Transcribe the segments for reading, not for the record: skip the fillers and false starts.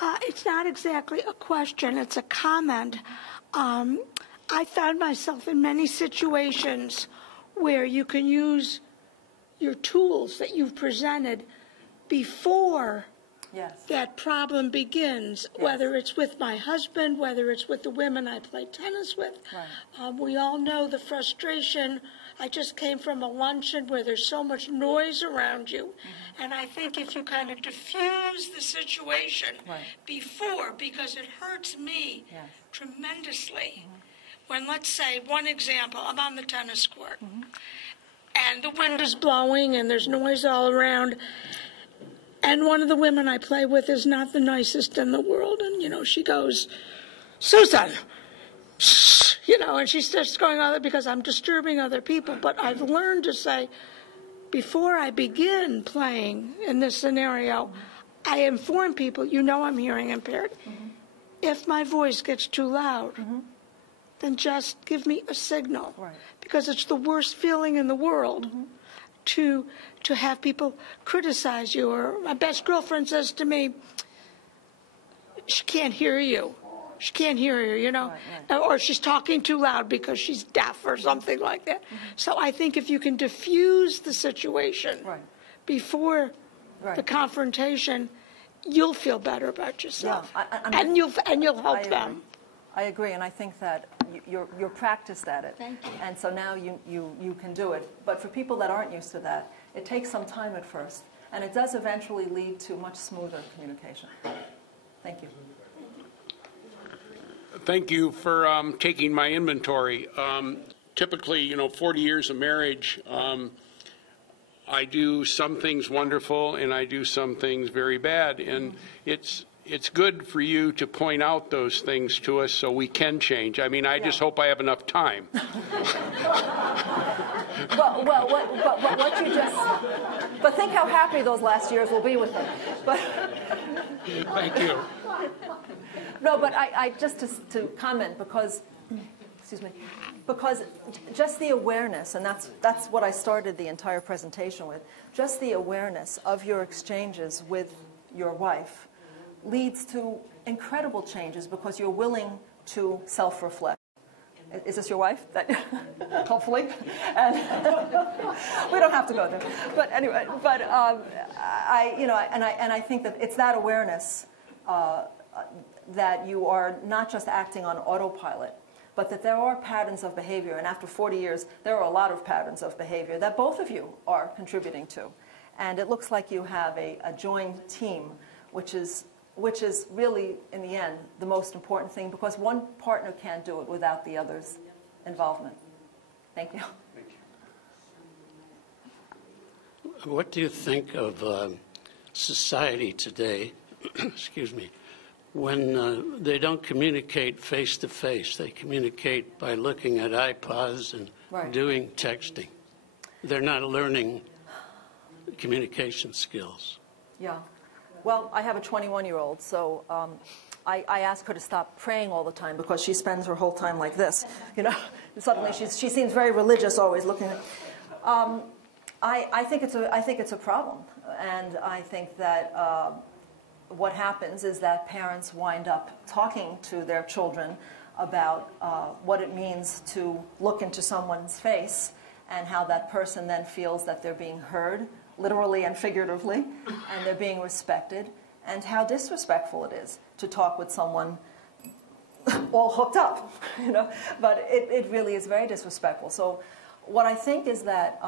It's not exactly a question, it's a comment. I found myself in many situations where you can use your tools that you've presented before that problem begins, whether it's with my husband, whether it's with the women I play tennis with. Right. We all know the frustration. I just came from a luncheon where there's so much noise around you. Mm-hmm. And I think if you kind of diffuse the situation before, because it hurts me tremendously. Mm-hmm. When, let's say, one example, I'm on the tennis court, and the wind is blowing and there's noise all around, and one of the women I play with is not the nicest in the world, and, you know, she goes, "Susan," you know, and she starts going on it because I'm disturbing other people. But I've learned to say, before I begin playing in this scenario, I inform people, you know I'm hearing impaired. Mm-hmm. If my voice gets too loud, then just give me a signal. Right. Because it's the worst feeling in the world to have people criticize you. Or my best girlfriend says to me, she can't hear you. She can't hear you, you know. Right. Or she's talking too loud because she's deaf or something like that. So I think if you can diffuse the situation before the confrontation, you'll feel better about yourself. And you'll help them. I agree, and I think that you're practiced at it. Thank you. And so now you can do it. But for people that aren't used to that, it takes some time at first, and it does eventually lead to much smoother communication. Thank you. Thank you for taking my inventory. Typically, 40 years of marriage, I do some things wonderful and I do some things very bad, and it's good for you to point out those things to us so we can change. I mean, I just hope I have enough time. But think how happy those last years will be with him. But thank you. No, but I just to comment because just the awareness, and that's what I started the entire presentation with, just the awareness of your exchanges with your wife leads to incredible changes because you're willing to self-reflect. Is this your wife? Hopefully. And we don't have to go there. But anyway, I think that it's that awareness that you are not just acting on autopilot, but that there are patterns of behavior. And after 40 years, there are a lot of patterns of behavior that both of you are contributing to. And it looks like you have a joined team, which is really, in the end, the most important thing, because one partner can't do it without the other's involvement. Thank you. Thank you. What do you think of society today, excuse me, when they don't communicate face-to-face? They communicate by looking at iPods and doing texting. They're not learning communication skills. Yeah. Well, I have a 21-year-old, so I ask her to stop praying all the time because she spends her whole time like this. Suddenly she seems very religious, always looking at. I think it's a problem, and I think that what happens is that parents wind up talking to their children about what it means to look into someone's face and how that person then feels that they're being heard, literally and figuratively, and they're being respected, and how disrespectful it is to talk with someone all hooked up, But it really is very disrespectful. So what I think is that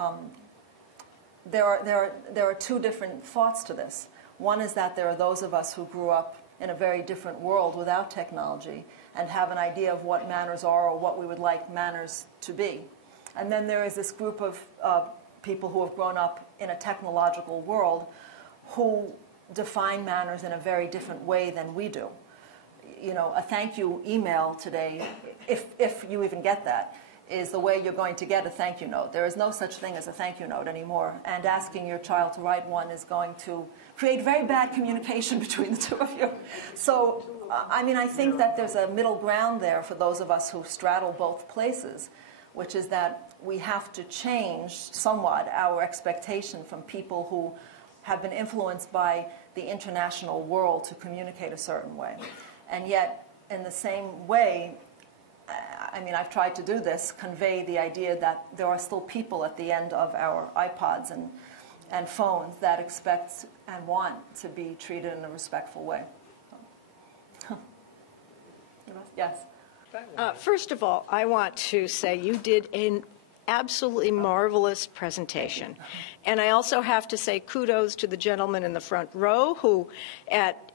there are two different thoughts to this. One is that there are those of us who grew up in a very different world without technology and have an idea of what manners are or what we would like manners to be. And then there is this group of people who have grown up in a technological world who define manners in a very different way than we do. A thank you email today, if you even get that, is the way you're going to get a thank you note. There is no such thing as a thank you note anymore, and asking your child to write one is going to create very bad communication between the two of you. So, I think that there's a middle ground there for those of us who straddle both places, which is that we have to change somewhat our expectation from people who have been influenced by the international world to communicate a certain way. And yet, in the same way, I mean, I've tried to do this, convey the idea that there are still people at the end of our iPods and phones that expect and want to be treated in a respectful way. Yes? First of all, I want to say you did an absolutely marvelous presentation. And I also have to say kudos to the gentleman in the front row who, at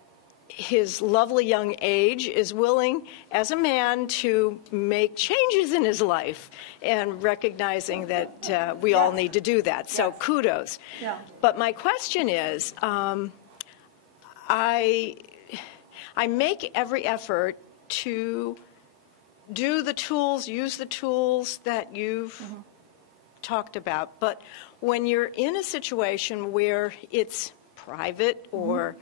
his lovely young age, is willing, as a man, to make changes in his life and recognizing that we all need to do that. So kudos. Yeah. But my question is, I make every effort to do the tools, use the tools that you've talked about. But when you're in a situation where it's private or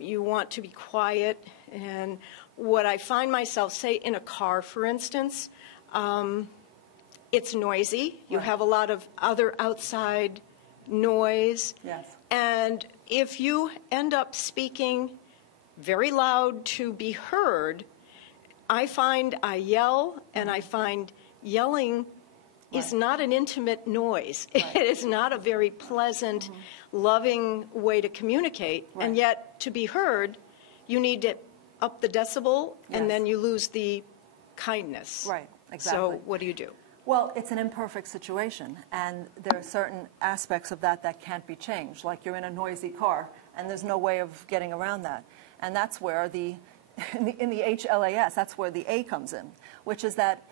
you want to be quiet, and what I find myself, say in a car, for instance, it's noisy. You have a lot of other outside noise. Yes. And if you end up speaking very loud to be heard, I find I yell, and I find yelling is not an intimate noise. It is not a very pleasant, loving way to communicate. And yet, to be heard, you need to up the decibel, and then you lose the kindness. Right, exactly. So what do you do? Well, it's an imperfect situation, and there are certain aspects of that that can't be changed, like you're in a noisy car, and there's no way of getting around that. And that's where in the HLAS, that's where the A comes in, which is that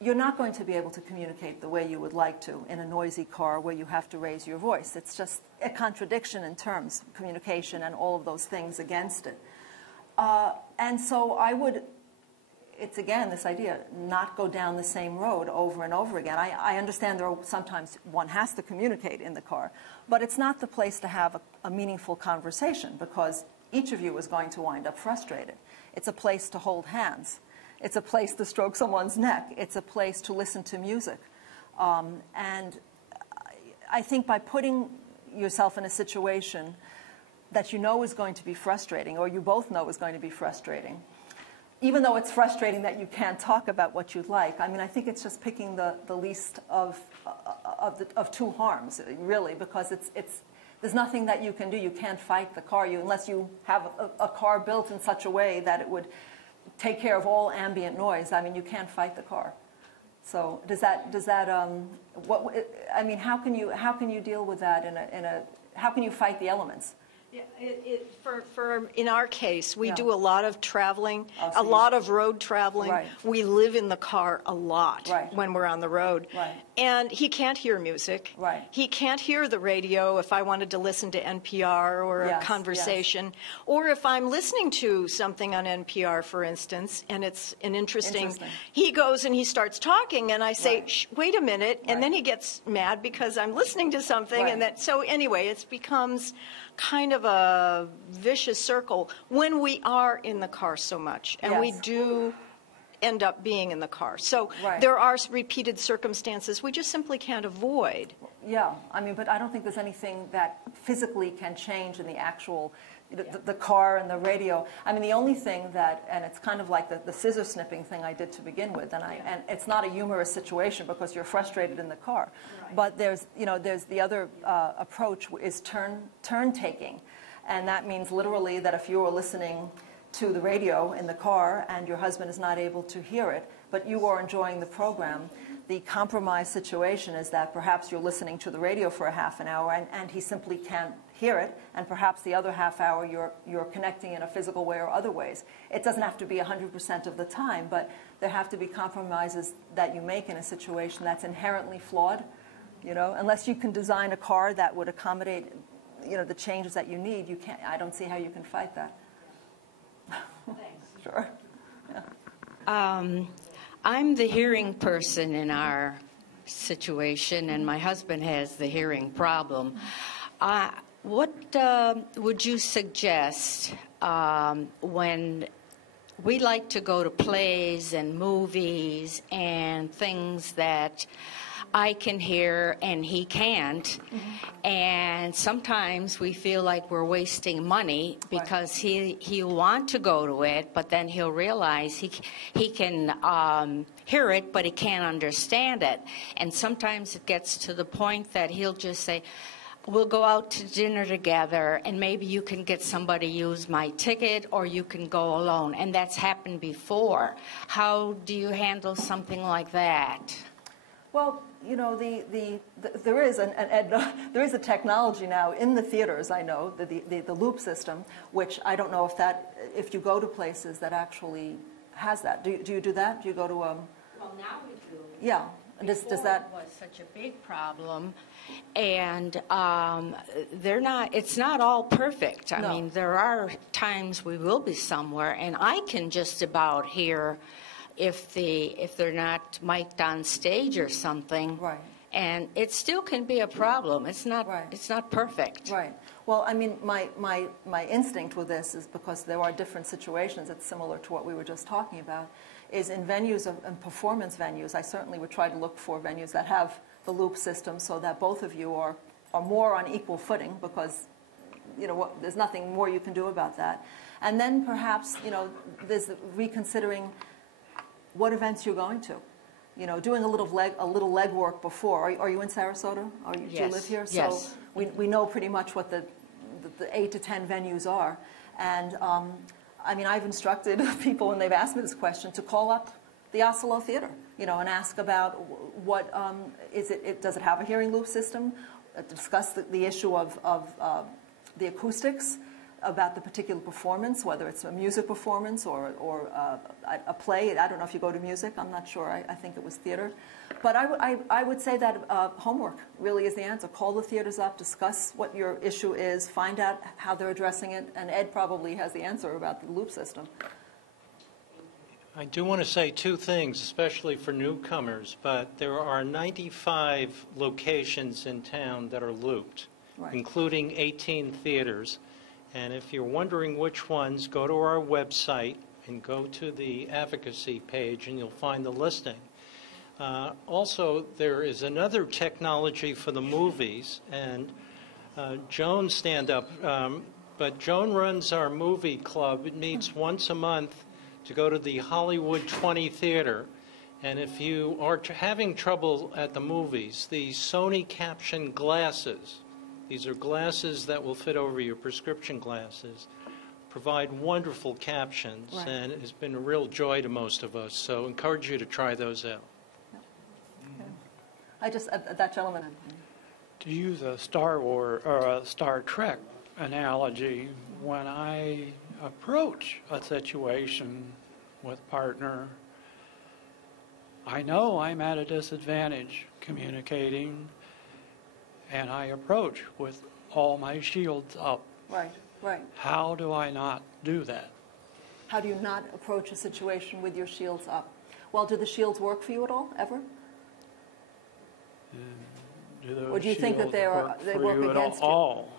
you're not going to be able to communicate the way you would like to in a noisy car where you have to raise your voice. It's just a contradiction in terms, communication and all of those things against it. And so I would, it's again this idea, not go down the same road over and over again. I understand there are sometimes one has to communicate in the car, but it's not the place to have a meaningful conversation because each of you is going to wind up frustrated. It's a place to hold hands. It's a place to stroke someone's neck. It's a place to listen to music. And I think by putting yourself in a situation that you know is going to be frustrating, or you both know is going to be frustrating, even though it's frustrating that you can't talk about what you'd like, I mean, I think it's just picking the least of two harms, really, because there's nothing that you can do. You can't fight the car unless you have a car built in such a way that it would take care of all ambient noise. I mean, you can't fight the car. So I mean, how can you deal with that how can you fight the elements? Yeah, in our case, we do a lot of traveling, so a lot of road traveling. Right. We live in the car a lot Right. when we're on the road. Right. And he can't hear music. Right. He can't hear the radio if I wanted to listen to NPR or a Yes, conversation. Or if I'm listening to something on NPR, for instance, and it's an interesting. He goes and he starts talking, and I say, Right. Shh, wait a minute. And Right. then he gets mad because I'm listening to something. Right. And that. So anyway, it becomes kind of a vicious circle when we are in the car so much, and we Yes. do end up being in the car. So Right. there are repeated circumstances we just simply can't avoid. Yeah, I mean, but I don't think there's anything that physically can change in the actual, the car and the radio. I mean, the only thing that, and it's kind of like the scissor snipping thing I did to begin with, and it's not a humorous situation because you're frustrated in the car. Right. But there's the other approach is turn taking, and that means literally that if you are listening to the radio in the car and your husband is not able to hear it, but you are enjoying the program, the compromise situation is that perhaps you're listening to the radio for a half an hour and he simply can't hear it, and perhaps the other half hour you're connecting in a physical way or other ways. It doesn't have to be 100% of the time, but there have to be compromises that you make in a situation that's inherently flawed. Unless you can design a car that would accommodate the changes that you need, you can't. I don't see how you can fight that. Thanks. Sure. Yeah. I'm the hearing person in our situation, and my husband has the hearing problem. What would you suggest when we like to go to plays and movies and things that I can hear and he can't. And sometimes we feel like we're wasting money because he'll want to go to it, but then he'll realize he can hear it, but he can't understand it. And sometimes it gets to the point that he'll just say, we'll go out to dinner together, and maybe you can get somebody use my ticket, or you can go alone. And that's happened before. How do you handle something like that? Well, you know, there is there is a technology now in the theaters. I know the loop system, which I don't know if you go to places that actually has that. Do you do that? Do you go to Well, now we do. Yeah. Does that was such a big problem, and it's not all perfect. I mean, there are times we will be somewhere, and I can just about hear if they're not mic'd on stage or something. Right. And it still can be a problem. It's not perfect. Right. Well, I mean, my instinct with this is, because there are different situations, it's similar to what we were just talking about, is in venues and performance venues, I certainly would try to look for venues that have the loop system so that both of you are more on equal footing, because, you know, there's nothing more you can do about that. And then perhaps, you know, there's reconsidering what events you're going to. You know, doing a little legwork before. Are you in Sarasota? Do you live here? Yes. So we know pretty much what the 8 to 10 venues are. And I mean, I've instructed people when they've asked me this question to call up the Oslo Theater, you know, and ask about what does it have a hearing loop system? Discuss the issue of the acoustics, about the particular performance, whether it's a music performance or a play. I don't know if you go to music. I'm not sure. I think it was theater. But I would say that homework really is the answer. Call the theaters up, discuss what your issue is, find out how they're addressing it, and Ed probably has the answer about the loop system. I do want to say two things, especially for newcomers, but there are 95 locations in town that are looped, including 18 theaters. And if you're wondering which ones, go to our website and go to the advocacy page, and you'll find the listing. Also, there is another technology for the movies, and Joan stand up, but Joan runs our movie club. It meets once a month to go to the Hollywood 20 Theater. And if you are having trouble at the movies, the Sony Caption glasses, these are glasses that will fit over your prescription glasses, provide wonderful captions, and it has been a real joy to most of us. So encourage you to try those out. I just, that gentleman. To use a Star Wars or a Star Trek analogy, when I approach a situation with a partner, I know I'm at a disadvantage communicating, and I approach with all my shields up. Right. How do I not do that? How do you not approach a situation with your shields up? Well, do the shields work for you at all, ever? Or do you think that they work against you? All.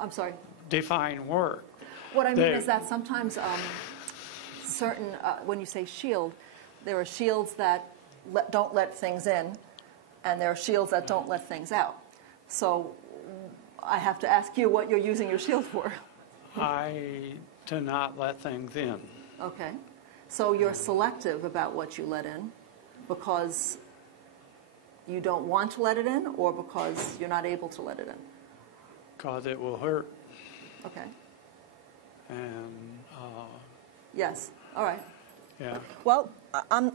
I'm sorry? Define work. What I mean is that sometimes certain, when you say shield, there are shields that don't let things in, and there are shields that don't let things out. So I have to ask you what you're using your shield for. I do not let things in. Okay. So you're selective about what you let in because you don't want to let it in, or because you're not able to let it in? Because it will hurt. Okay. And yes. All right. yeah. Well,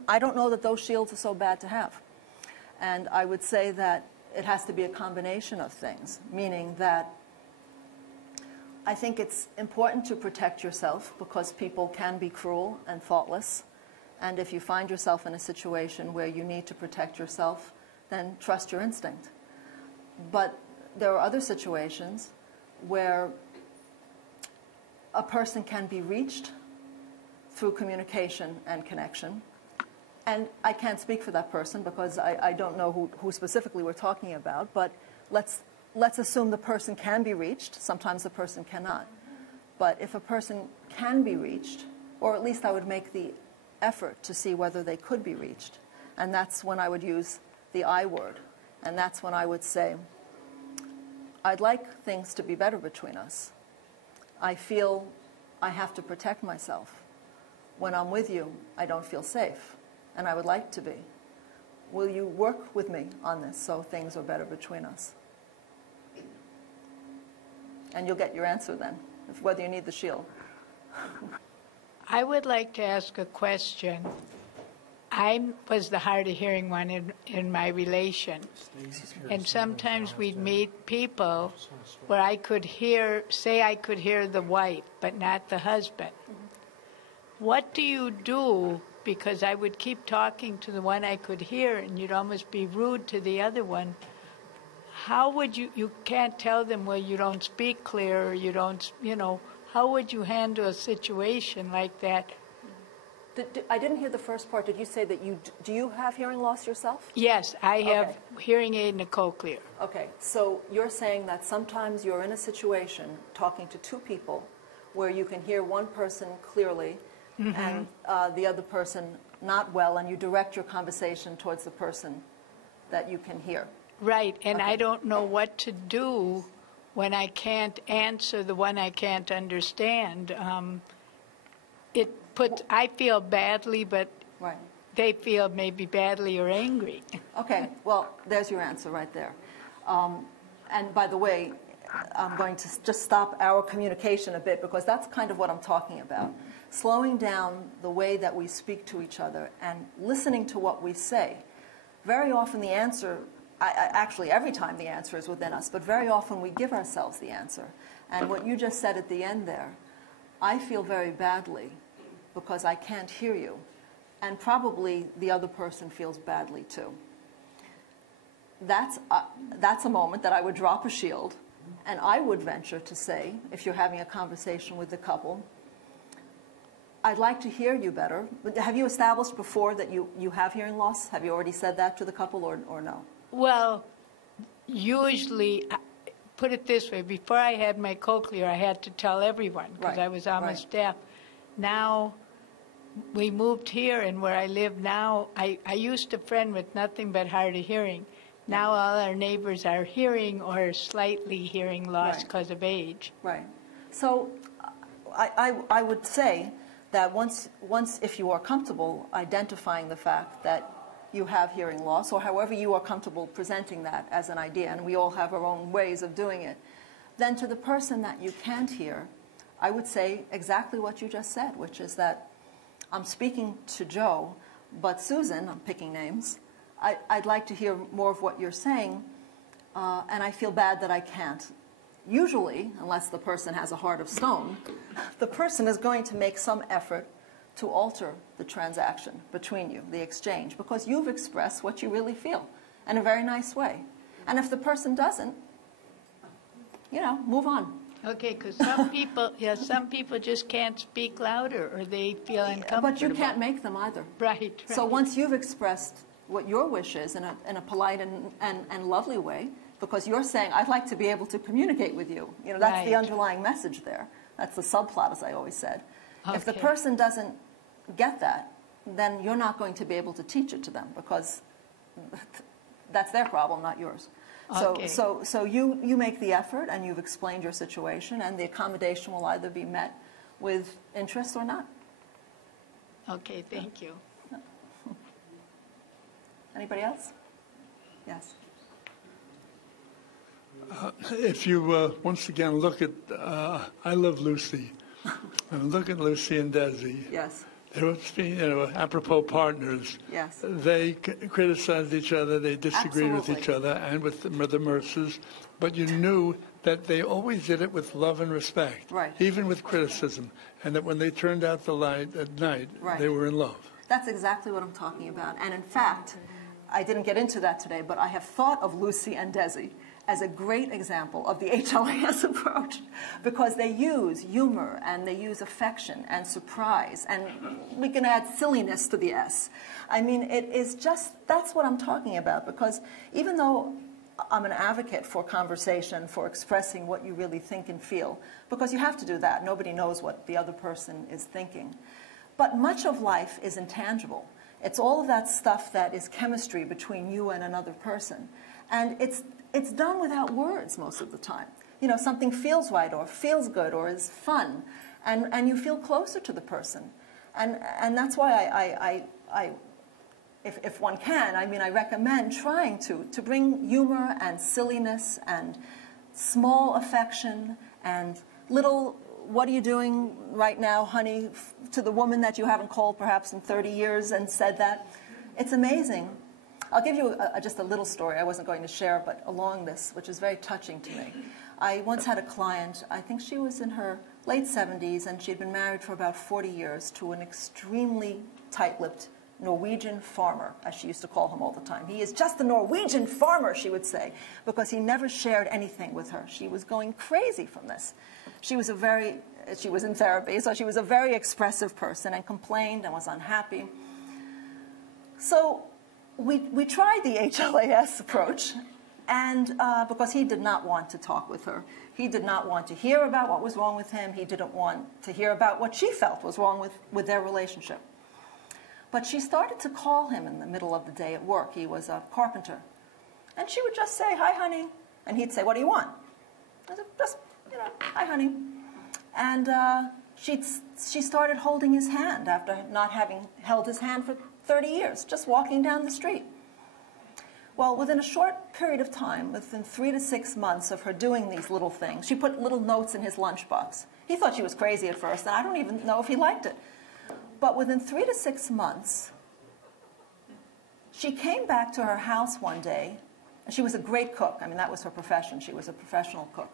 I don't know that those shields are so bad to have. And I would say that it has to be a combination of things, meaning that I think it's important to protect yourself because people can be cruel and thoughtless. And if you find yourself in a situation where you need to protect yourself, then trust your instinct. But there are other situations where a person can be reached through communication and connection. And I can't speak for that person because I don't know who specifically we're talking about, but let's assume the person can be reached. Sometimes the person cannot. But if a person can be reached, or at least I would make the effort to see whether they could be reached, And that's when I would use the I word. And that's when I would say, I'd like things to be better between us. I feel I have to protect myself. When I'm with you, I don't feel safe, and I would like to be. Will you work with me on this so things are better between us? And you'll get your answer then, whether you need the shield. I would like to ask a question. I was the hard of hearing one in my relation. And sometimes we'd meet people where I could hear the wife, but not the husband. What do you do? Because I would keep talking to the one I could hear, and you'd almost be rude to the other one. How would you can't tell them, well, you don't speak clear, or you don't, how would you handle a situation like that? I didn't hear the first part. Did you say that do you have hearing loss yourself? Yes, I have hearing aid and a cochlear. Okay, so you're saying that sometimes you're in a situation talking to two people where you can hear one person clearly and the other person not well, and you direct your conversation towards the person that you can hear. Right, and I don't know what to do when I can't answer the one I can't understand. I feel badly, but Right. they feel maybe badly or angry. Okay, well, there's your answer right there. And by the way, I'm going to just stop our communication a bit, because that's kind of what I'm talking about. Slowing down the way that we speak to each other and listening to what we say. Very often the answer, actually every time the answer is within us, but very often we give ourselves the answer. And what you just said at the end there, I feel very badly because I can't hear you. And probably the other person feels badly too. That's a moment that I would drop a shield, and I would venture to say, if you're having a conversation with the couple, I'd like to hear you better. But have you established before that you have hearing loss? Have you already said that to the couple, or no? Well, usually, put it this way, before I had my cochlear, I had to tell everyone because I was almost deaf. Now, we moved here, and where I live now, I used to friend with nothing but hard of hearing. Now all our neighbors are hearing or slightly hearing loss because of age. Right. So I would say that once if you are comfortable identifying the fact that you have hearing loss, or however you are comfortable presenting that as an idea, and we all have our own ways of doing it, then to the person that you can't hear, I would say exactly what you just said, which is that I'm speaking to Joe, but Susan, I'm picking names, I'd like to hear more of what you're saying, and I feel bad that I can't. Usually, unless the person has a heart of stone, the person is going to make some effort to alter the transaction between you, the exchange, because you've expressed what you really feel in a very nice way. And if the person doesn't, move on. Okay, because some people just can't speak louder, or they feel uncomfortable. But you can't make them either. Right. So once you've expressed what your wish is in a polite and lovely way, because you're saying, I'd like to be able to communicate with you. That's the underlying message there. That's the subplot, as I always said. Okay. If the person doesn't get that, then you're not going to be able to teach it to them, because that's their problem, not yours. Okay. So you make the effort, and you've explained your situation, and the accommodation will either be met with interest or not. Okay, thank you. Anybody else? Yes. If you once again look at, I love Lucy, and look at Lucy and Desi. Yes. They were, apropos partners. Yes. They criticized each other. They disagreed with each other and with the Mercers, but you knew that they always did it with love and respect, right? Even with criticism, and that when they turned out the light at night, they were in love. That's exactly what I'm talking about. And in fact, I didn't get into that today, but I have thought of Lucy and Desi as a great example of the HLAS approach, because they use humor and they use affection and surprise, and we can add silliness to the S. I mean, it is just, that's what I'm talking about, because even though I'm an advocate for conversation, for expressing what you really think and feel, because you have to do that. Nobody knows what the other person is thinking. But much of life is intangible. It's all of that stuff that is chemistry between you and another person. And it's done without words most of the time. You know, something feels right or feels good or is fun, and you feel closer to the person. And that's why if one can, I mean, I recommend trying to bring humor and silliness and small affection and little, what are you doing right now, honey, to the woman that you haven't called perhaps in 30 years and said that. It's amazing. I'll give you just a little story I wasn't going to share, but along this, which is very touching to me. I once had a client, I think she was in her late 70s, and she had been married for about 40 years to an extremely tight-lipped Norwegian farmer, as she used to call him all the time. He is just a Norwegian farmer, she would say, because he never shared anything with her. She was going crazy from this. She was in therapy, so she was a very expressive person and complained and was unhappy. So we tried the HLAS approach, and because he did not want to talk with her. He did not want to hear about what was wrong with him. He didn't want to hear about what she felt was wrong with their relationship. But she started to call him in the middle of the day at work. He was a carpenter. And she would just say, "Hi, honey." And he'd say, "What do you want?" I said, "Just, hi, honey." And she started holding his hand after not having held his hand for 30 years, just walking down the street. Well, within a short period of time, within 3 to 6 months of her doing these little things, she put little notes in his lunchbox. He thought she was crazy at first, and I don't even know if he liked it. But within 3 to 6 months, she came back to her house one day, and she was a great cook. I mean, that was her profession. She was a professional cook.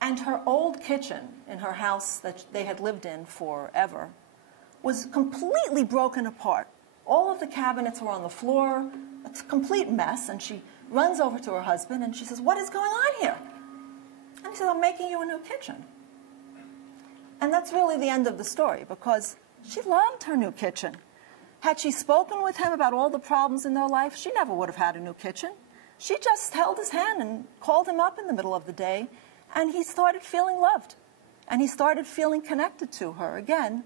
And her old kitchen in her house that they had lived in forever was completely broken apart. All of the cabinets were on the floor. It's a complete mess. And she runs over to her husband, and she says, "What is going on here?" And he says, "I'm making you a new kitchen." And that's really the end of the story, because she loved her new kitchen. Had she spoken with him about all the problems in their life, she never would have had a new kitchen. She just held his hand and called him up in the middle of the day, and he started feeling loved. And he started feeling connected to her again.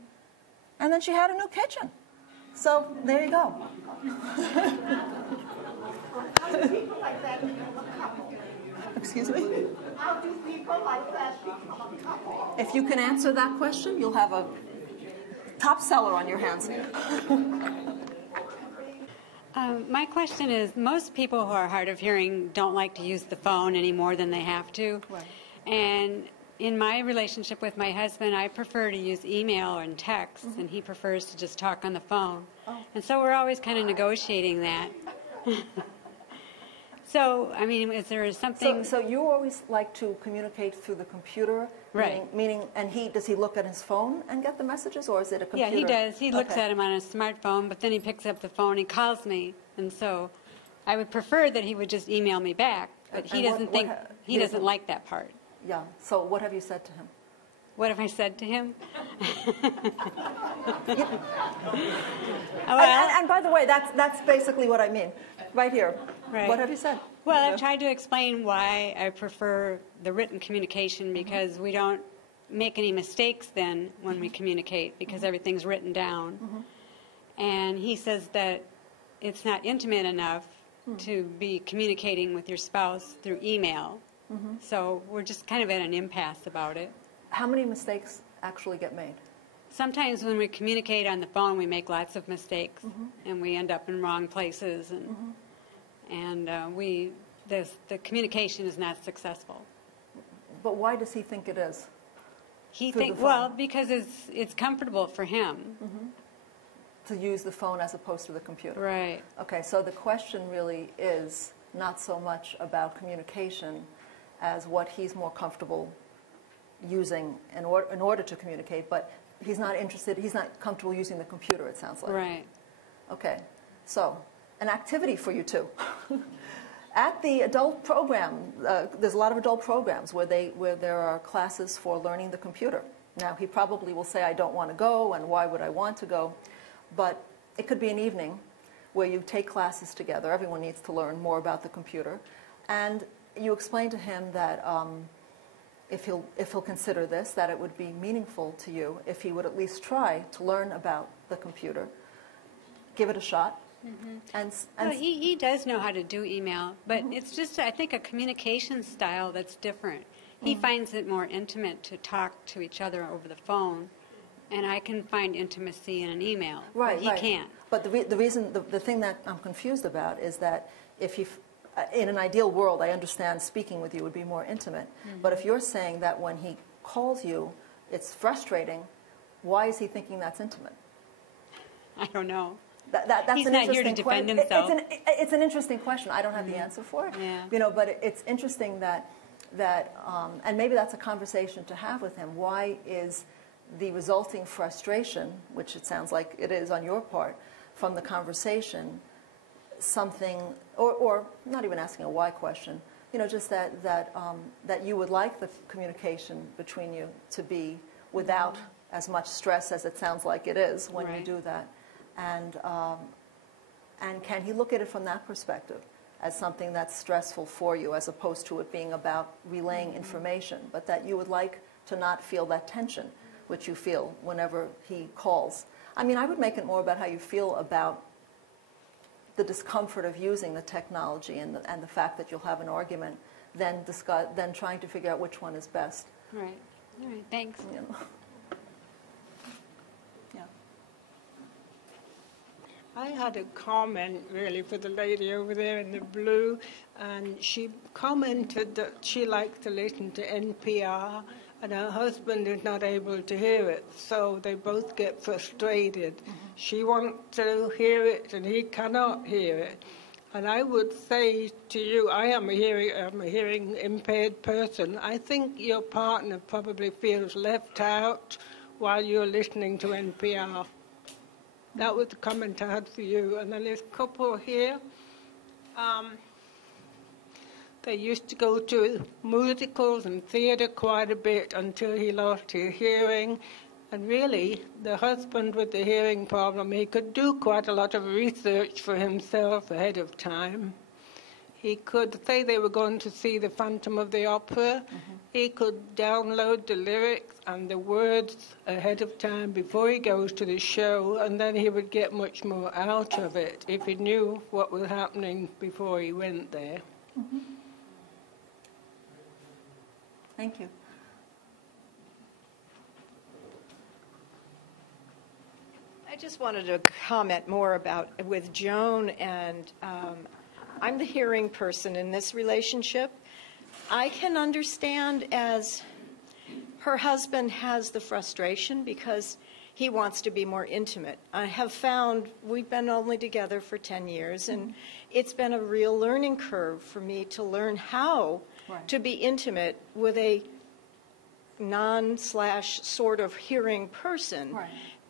And then she had a new kitchen. So there you go. How do people like that become a couple? Excuse me? How do people like that become a couple? If you can answer that question, you'll have a top seller on your hands here. My question is, most people who are hard of hearing don't like to use the phone any more than they have to. Right. And in my relationship with my husband, I prefer to use email and text, and he prefers to just talk on the phone. Oh. And so we're always kind of negotiating that. So, I mean, is there something... So you always like to communicate through the computer? Right. Meaning, and does he look at his phone and get the messages, or is it a computer? Yeah, he does. He looks Okay. at him on his smartphone, but then he picks up the phone, he calls me, and so I would prefer that he would just email me back, but he And doesn't he doesn't like that part. Yeah. So what have you said to him? What have I said to him? And by the way, that's basically what I mean, right here. Right. What have you said? Well, I've tried to explain why I prefer the written communication, because we don't make any mistakes then when we communicate, because everything's written down. And he says that it's not intimate enough to be communicating with your spouse through email. So we're just kind of at an impasse about it. How many mistakes actually get made? Sometimes when we communicate on the phone, we make lots of mistakes, and we end up in wrong places, and the communication is not successful. But why does he think it is? He Through thinks, the phone? well, because it's comfortable for him. To use the phone as opposed to the computer. Right. Okay, so the question really is not so much about communication as what he's more comfortable using in order to communicate, but he's not comfortable using the computer, it sounds like. Right. Okay, so an activity for you two. At the adult program, there's a lot of adult programs where there are classes for learning the computer. Now, he probably will say, "I don't want to go," and "Why would I want to go?" But it could be an evening where you take classes together. Everyone needs to learn more about the computer. And you explain to him that if he'll consider this, that it would be meaningful to you if he would at least try to learn about the computer. give it a shot. Well, he does know how to do email, but it's just, I think, a communication style that's different. He finds it more intimate to talk to each other over the phone, and I can find intimacy in an email. Right, but he can't. But the thing that I'm confused about is that if you, in an ideal world, I understand speaking with you would be more intimate. But if you're saying that when he calls you, it's frustrating, why is he thinking that's intimate? I don't know. That's He's an not here to interesting defend himself. It's an interesting question. I don't have the answer for it. Yeah. But it's interesting that and maybe that's a conversation to have with him. Why is the resulting frustration, which it sounds like it is on your part, from the conversation, something, or not even asking a why question, just that you would like the communication between you to be without as much stress as it sounds like it is when you do that. And can he look at it from that perspective as something that's stressful for you, as opposed to it being about relaying information, but that you would like to not feel that tension, which you feel whenever he calls? I mean, I would make it more about how you feel about the discomfort of using the technology and the fact that you'll have an argument than trying to figure out which one is best. Right. All right, thanks. I had a comment, really, for the lady over there in the blue, and she commented that she liked to listen to NPR, and her husband is not able to hear it, so they both get frustrated. She wants to hear it, and he cannot hear it. And I would say to you, I'm a hearing impaired person. I think your partner probably feels left out while you're listening to NPR. That was the comment I had for you. And then there's a couple here. They used to go to musicals and theatre quite a bit until he lost his hearing. And really, the husband with the hearing problem, he could do quite a lot of research for himself ahead of time. He could say they were going to see the Phantom of the Opera. He could download the lyrics and the words ahead of time before he goes to the show, and then he would get much more out of it if he knew what was happening before he went there. Thank you. I just wanted to comment more about with Joan, and I'm the hearing person in this relationship. I can understand as her husband has the frustration because he wants to be more intimate. I have found we've been only together for 10 years, and it's been a real learning curve for me to learn how to be intimate with a non/sort of hearing person. Right.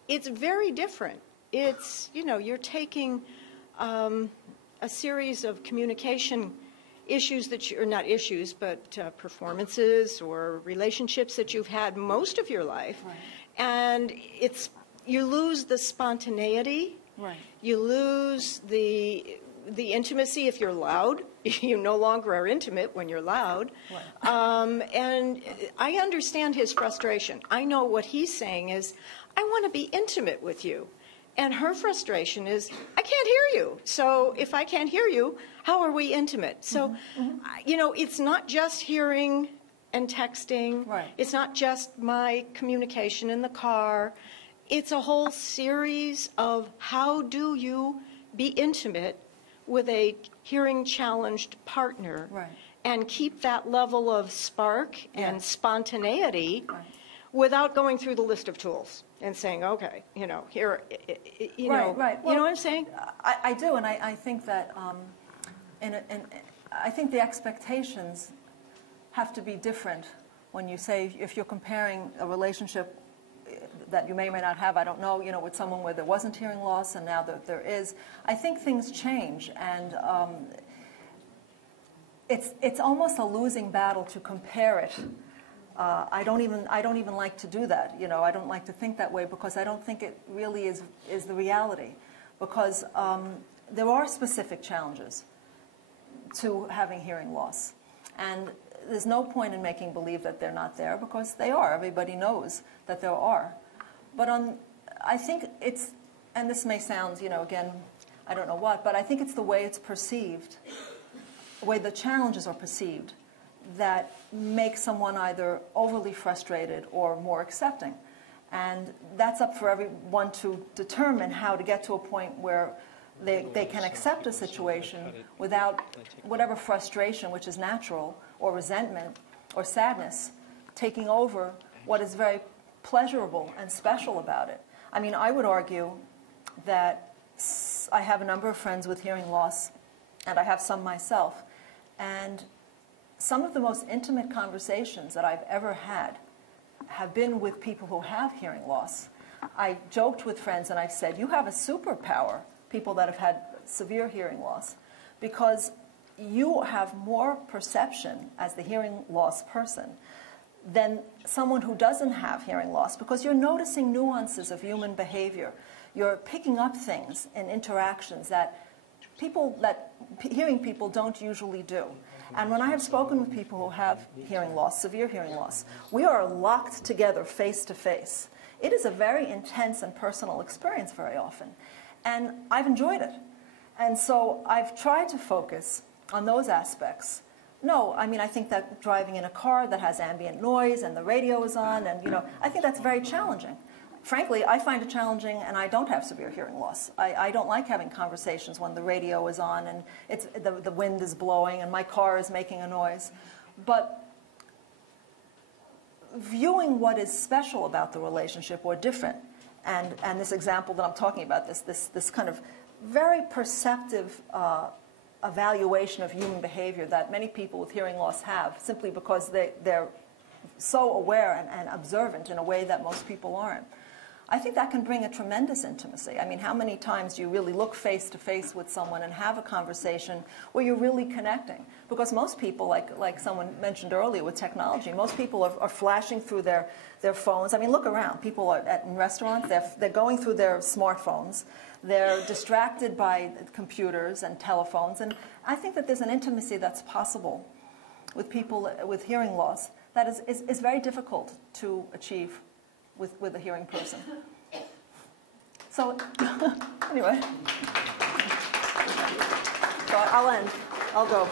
It's very different. It's, you're taking a series of communication issues that or not issues, but performances or relationships that you've had most of your life. Right. And you lose the spontaneity. Right. You lose the intimacy if you're loud. You no longer are intimate when you're loud. Right. And I understand his frustration. I know what he's saying is, I want to be intimate with you. And her frustration is, I can't hear you. So if I can't hear you, how are we intimate? So, it's not just hearing and texting. Right. It's not just my communication in the car. It's a whole series of how do you be intimate with a hearing-challenged partner and keep that level of spark and spontaneity without going through the list of tools and saying, okay, here, you know. Right. Well, you know what I'm saying? I do, and I think that, I think the expectations have to be different when you say, if you're comparing a relationship that you may or may not have, I don't know, with someone where there wasn't hearing loss and now there is. I think things change, and it's almost a losing battle to compare it. I don't even like to do that. I don't like to think that way because I don't think it really is the reality. Because there are specific challenges to having hearing loss, and there's no point in making believe that they're not there because they are. Everybody knows that there are. But I think it's and this may sound, again, I don't know what, but I think it's the way it's perceived, the way the challenges are perceived, that makes someone either overly frustrated or more accepting. And that's up for everyone to determine how to get to a point where they can accept a situation without whatever frustration, which is natural, or resentment, or sadness, taking over what is very pleasurable and special about it. I mean, I would argue that I have a number of friends with hearing loss, and I have some myself, and some of the most intimate conversations that I've ever had have been with people who have hearing loss. I joked with friends and I've said, you have a superpower, people that have had severe hearing loss, because you have more perception as the hearing loss person than someone who doesn't have hearing loss, because you're noticing nuances of human behavior. You're picking up things in interactions that hearing people don't usually do. And when I have spoken with people who have hearing loss, severe hearing loss, we are locked together face to face. It is a very intense and personal experience very often. And I've enjoyed it. And so I've tried to focus on those aspects. No, I mean, I think that driving in a car that has ambient noise and the radio is on, and, I think that's very challenging. Frankly, I find it challenging, and I don't have severe hearing loss. I don't like having conversations when the radio is on and the wind is blowing and my car is making a noise. But viewing what is special about the relationship or different, and this example that I'm talking about, this kind of very perceptive evaluation of human behavior that many people with hearing loss have, simply because they're so aware and observant in a way that most people aren't. I think that can bring a tremendous intimacy. I mean, how many times do you really look face to face with someone and have a conversation where you're really connecting? Because most people, like someone mentioned earlier with technology, most people are flashing through their phones. I mean, look around. People are in restaurants, they're going through their smartphones. They're distracted by computers and telephones. And I think that there's an intimacy that's possible with people with hearing loss that is very difficult to achieve with a hearing person. So anyway, so I'll end. I'll go.